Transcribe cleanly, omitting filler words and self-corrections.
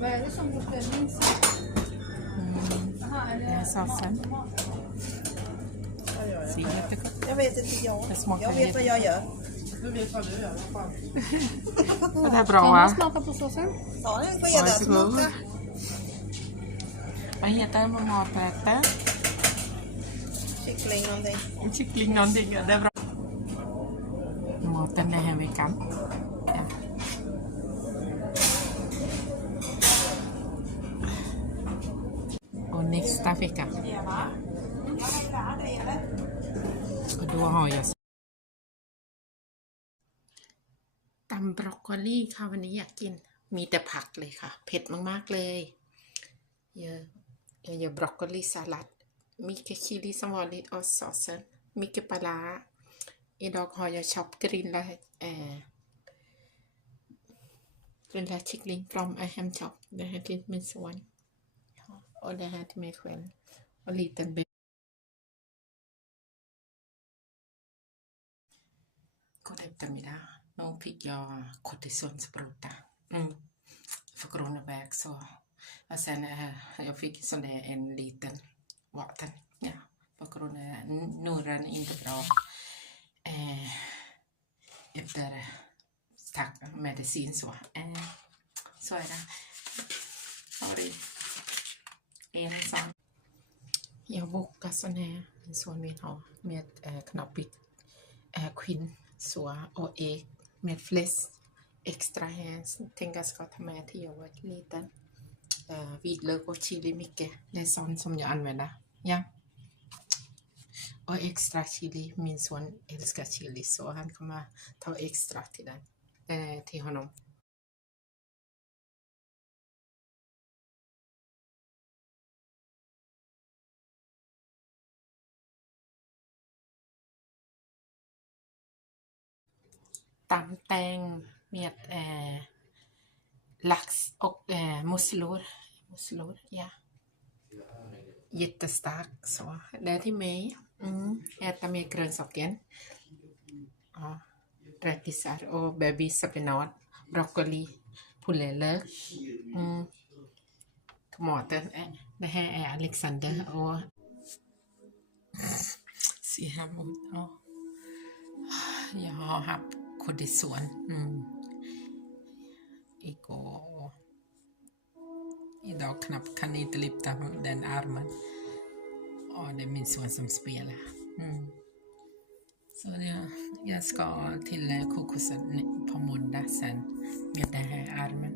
Vad är det som du ska minska? Såsen. Ser jättegott. Jag vet inte jag vet vad jag gör. Du vet vad du gör. Det är bra va? Smaka på såsen. Ja, det får jag där smaka. Vad heter matäta? Kyckling någonting. Kyckling någonting, ja, det är bra. Maten är här veckan. Ja. Och nästa vecka. Och då har jag ตำบรอกโคลีค่ะวันนี้อยากกินมีแต่ผักเลยค่ะเผ็ดมากๆเลยเยอะบรอกโคลีสลัดmycket chili som vanligt och såsen mycket pala idag har jag köpt grilla kyckling från Hemköp det här till min son och det här till mig själv och lite god eftermiddag nu fick jag kortisonspruta för coronavirus så och sen jag fick sån där en liten vatten ja för corona nu är den inte bra efter tack medicin så är det sorry en sån jag bokar sån här min son vill ha med knoppigt queen så och ägg med fläsk extra här tänker jag ska ta med till yoghurt lite vitlök och chili mycket det är sånt som jag använder ja och extra chili min son älskar chili så han kommer ta extra till den till honomตำแตงmed lax och musslor ja jättestark så det är till mig äta med grönsaker rättisar och babyspinat broccoli purjolök tomater det här är Alexander och se här mot jag har haft kortison idag knappt kan inte lyfta den armen och det är min son som spelar så jag ska till kokhuset på måndag sen med den här armen